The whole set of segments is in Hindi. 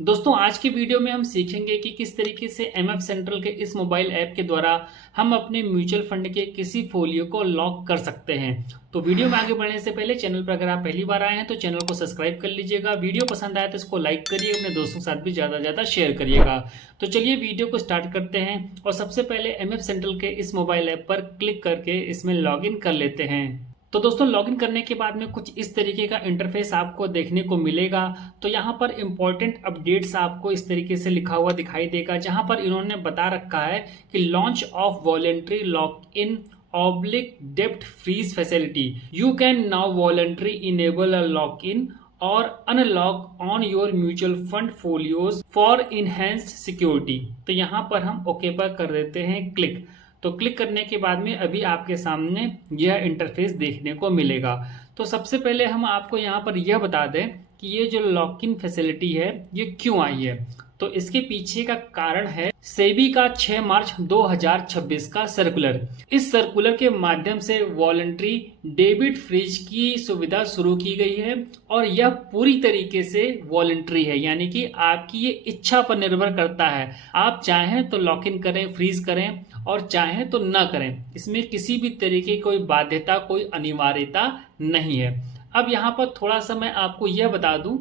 दोस्तों आज की वीडियो में हम सीखेंगे कि किस तरीके से एमएफ सेंट्रल के इस मोबाइल ऐप के द्वारा हम अपने म्यूचुअल फंड के किसी फोलियो को लॉक कर सकते हैं। तो वीडियो में आगे बढ़ने से पहले चैनल पर अगर आप पहली बार आए हैं तो चैनल को सब्सक्राइब कर लीजिएगा। वीडियो पसंद आए तो इसको लाइक करिए, अपने दोस्तों के साथ भी ज्यादा शेयर करिएगा। तो चलिए वीडियो को स्टार्ट करते हैं और सबसे पहले एमएफ सेंट्रल के इस मोबाइल ऐप पर क्लिक करके इसमें लॉग इन कर लेते हैं। तो दोस्तों लॉगिन करने के बाद में कुछ इस तरीके का इंटरफेस आपको देखने को मिलेगा। तो यहाँ पर इंपॉर्टेंट अपडेट्स आपको इस तरीके से लिखा हुआ दिखाई देगा, जहां पर इन्होंने बता रखा है कि launch of voluntary lock in oblique डेप्ट freeze facility, you can now voluntary enable a lock in और unlock on your mutual fund folios for enhanced security. तो यहाँ पर हम ओके पर कर देते हैं क्लिक। तो क्लिक करने के बाद में अभी आपके सामने यह इंटरफेस देखने को मिलेगा। तो सबसे पहले हम आपको यहाँ पर यह बता दें कि ये जो लॉक इन फैसिलिटी है ये क्यों आई है। तो इसके पीछे का कारण है सेबी का 6 मार्च 2026 का सर्कुलर। इस सर्कुलर के माध्यम से वॉलंटरी डेबिट फ्रीज की सुविधा शुरू की गई है और यह पूरी तरीके से वॉलंटरी है, यानी कि आपकी ये इच्छा पर निर्भर करता है। आप चाहें तो लॉक इन करें, फ्रीज करें और चाहें तो न करें। इसमें किसी भी तरीके की कोई बाध्यता, कोई अनिवार्यता नहीं है। अब यहाँ पर थोड़ा सा मैं आपको यह बता दूं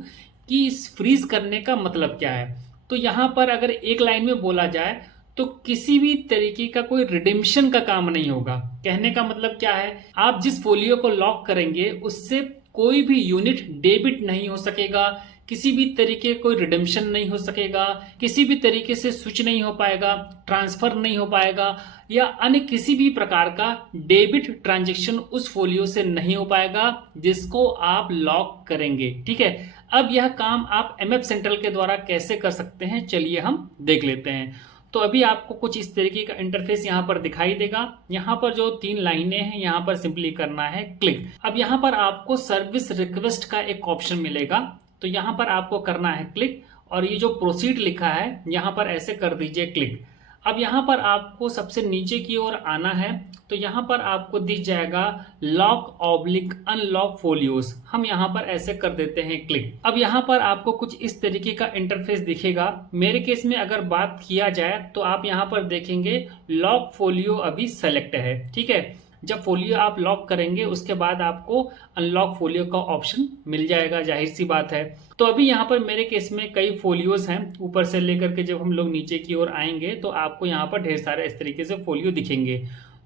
कि इस फ्रीज करने का मतलब क्या है। तो यहाँ पर अगर एक लाइन में बोला जाए तो किसी भी तरीके का कोई रिडेम्पशन का काम नहीं होगा। कहने का मतलब क्या है, आप जिस फोलियो को लॉक करेंगे उससे कोई भी यूनिट डेबिट नहीं हो सकेगा, किसी भी तरीके कोई रिडेम्पशन नहीं हो सकेगा, किसी भी तरीके से स्विच नहीं हो पाएगा, ट्रांसफर नहीं हो पाएगा या अन्य किसी भी प्रकार का डेबिट ट्रांजैक्शन उस फोलियो से नहीं हो पाएगा जिसको आप लॉक करेंगे। ठीक है, अब यह काम आप एमएफ सेंट्रल के द्वारा कैसे कर सकते हैं, चलिए हम देख लेते हैं। तो अभी आपको कुछ इस तरीके का इंटरफेस यहाँ पर दिखाई देगा। यहाँ पर जो 3 लाइनें हैं यहाँ पर सिंपली करना है क्लिक। अब यहाँ पर आपको सर्विस रिक्वेस्ट का एक ऑप्शन मिलेगा, तो यहाँ पर आपको करना है क्लिक और ये जो प्रोसीड लिखा है यहाँ पर ऐसे कर दीजिए क्लिक। अब यहाँ पर आपको सबसे नीचे की ओर आना है, तो यहाँ पर आपको दिख जाएगा लॉक ऑब्लिक अनलॉक फोलियोस। हम यहाँ पर ऐसे कर देते हैं क्लिक। अब यहाँ पर आपको कुछ इस तरीके का इंटरफेस दिखेगा। मेरे केस में अगर बात किया जाए तो आप यहाँ पर देखेंगे लॉक फोलियो अभी सेलेक्ट है। ठीक है, जब फोलियो आप लॉक करेंगे उसके बाद आपको अनलॉक फोलियो का ऑप्शन मिल जाएगा, जाहिर सी बात है। तो अभी यहाँ पर मेरे केस में कई फोलियोज हैं, ऊपर से लेकर के जब हम लोग नीचे की ओर आएंगे तो आपको यहाँ पर ढेर सारे इस तरीके से फोलियो दिखेंगे।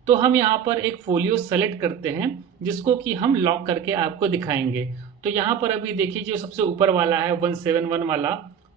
तो हम यहाँ पर एक फोलियो सेलेक्ट करते हैं जिसको कि हम लॉक करके आपको दिखाएंगे। तो यहाँ पर अभी देखिए जो सबसे ऊपर वाला है 171 वाला,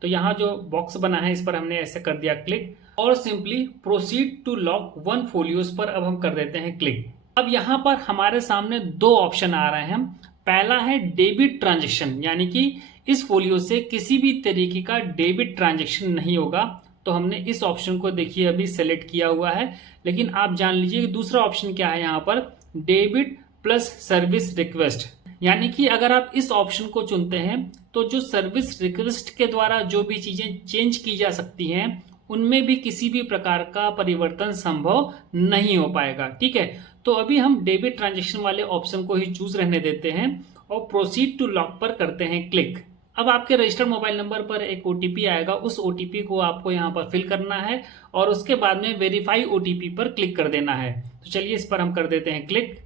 तो यहाँ जो बॉक्स बना है इस पर हमने ऐसे कर दिया क्लिक और simply proceed to lock 1 folios पर अब हम कर देते हैं क्लिक। अब यहाँ पर हमारे सामने 2 ऑप्शन आ रहे हैं। पहला है डेबिट ट्रांजैक्शन, यानी कि इस फोलियो से किसी भी तरीके का डेबिट ट्रांजैक्शन नहीं होगा। तो हमने इस ऑप्शन को देखिए अभी सेलेक्ट किया हुआ है, लेकिन आप जान लीजिए कि दूसरा ऑप्शन क्या है यहाँ पर, डेबिट प्लस सर्विस रिक्वेस्ट। यानी कि अगर आप इस ऑप्शन को चुनते हैं तो जो सर्विस रिक्वेस्ट के द्वारा जो भी चीजें चेंज की जा सकती हैं उनमें भी किसी भी प्रकार का परिवर्तन संभव नहीं हो पाएगा। ठीक है, तो अभी हम डेबिट ट्रांजैक्शन वाले ऑप्शन को ही चूज रहने देते हैं और प्रोसीड टू लॉक पर करते हैं क्लिक। अब आपके रजिस्टर्ड मोबाइल नंबर पर एक ओटीपी आएगा, उस ओटीपी को आपको यहाँ पर फिल करना है और उसके बाद में वेरीफाई ओटीपी पर क्लिक कर देना है। तो चलिए इस पर हम कर देते हैं क्लिक।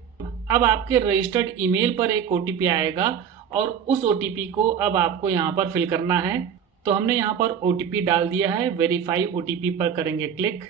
अब आपके रजिस्टर्ड ईमेल पर एक ओटीपी आएगा और उस ओटीपी को अब आपको यहाँ पर फिल करना है। तो हमने यहाँ पर ओटीपी डाल दिया है, वेरीफाई ओटीपी पर करेंगे क्लिक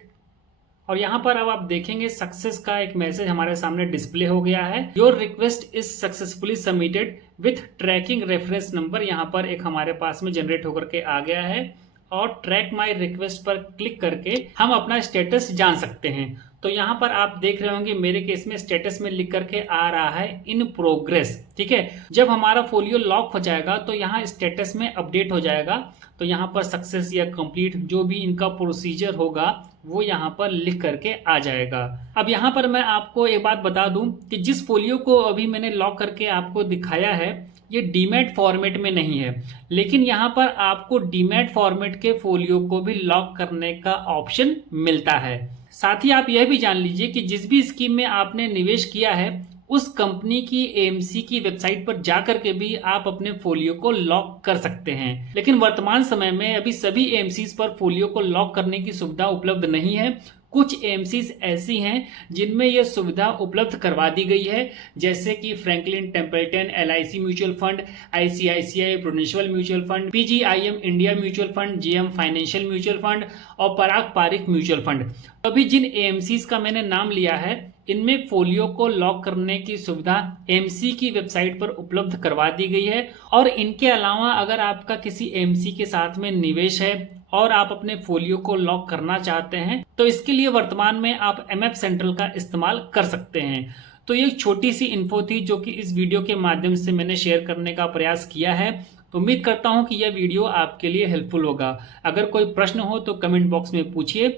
और यहाँ पर अब आप देखेंगे सक्सेस का एक मैसेज हमारे सामने डिस्प्ले हो गया है। Your request is successfully submitted with tracking reference number, यहाँ पर एक हमारे पास में जनरेट होकर के आ गया है और ट्रैक माई रिक्वेस्ट पर क्लिक करके हम अपना स्टेटस जान सकते हैं। तो यहाँ पर आप देख रहे होंगे मेरे केस में स्टेटस में लिख करके आ रहा है इन प्रोग्रेस। ठीक है, जब हमारा फोलियो लॉक हो जाएगा तो यहाँ स्टेटस में अपडेट हो जाएगा, तो यहाँ पर सक्सेस या कंप्लीट जो भी इनका प्रोसीजर होगा वो यहाँ पर लिख करके आ जाएगा। अब यहाँ पर मैं आपको एक बात बता दूं कि जिस फोलियो को अभी मैंने लॉक करके आपको दिखाया है ये डीमैट फॉर्मेट में नहीं है, लेकिन यहाँ पर आपको डीमैट फॉर्मेट के फोलियो को भी लॉक करने का ऑप्शन मिलता है। साथ ही आप यह भी जान लीजिए कि जिस भी स्कीम में आपने निवेश किया है उस कंपनी की एएमसी की वेबसाइट पर जाकर के भी आप अपने फोलियो को लॉक कर सकते हैं। लेकिन वर्तमान समय में अभी सभी एएमसीज पर फोलियो को लॉक करने की सुविधा उपलब्ध नहीं है। कुछ एएमसीज ऐसी हैं जिनमें यह सुविधा उपलब्ध करवा दी गई है, जैसे कि Franklin Templeton LIC mutual fund, ICICI prudential mutual fund, PGIM India mutual fund, GM financial mutual fund और पराग पारिक म्यूचुअल फंड। अभी जिन एएमसीज का मैंने नाम लिया है इनमें फोलियो को लॉक करने की सुविधा एएमसी की वेबसाइट पर उपलब्ध करवा दी गई है। और इनके अलावा अगर आपका किसी एएमसी के साथ में निवेश है और आप अपने फोलियो को लॉक करना चाहते हैं तो इसके लिए वर्तमान में आप एमएफ सेंट्रल का इस्तेमाल कर सकते हैं। तो ये एक छोटी सी इन्फो थी जो कि इस वीडियो के माध्यम से मैंने शेयर करने का प्रयास किया है। तो उम्मीद करता हूं कि यह वीडियो आपके लिए हेल्पफुल होगा। अगर कोई प्रश्न हो तो कमेंट बॉक्स में पूछिए।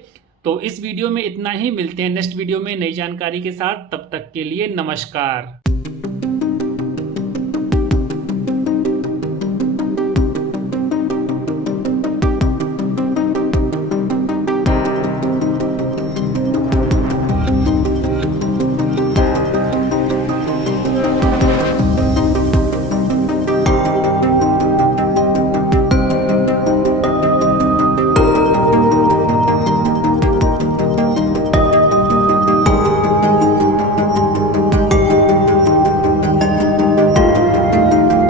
तो इस वीडियो में इतना ही, मिलते हैं नेक्स्ट वीडियो में नई जानकारी के साथ। तब तक के लिए नमस्कार।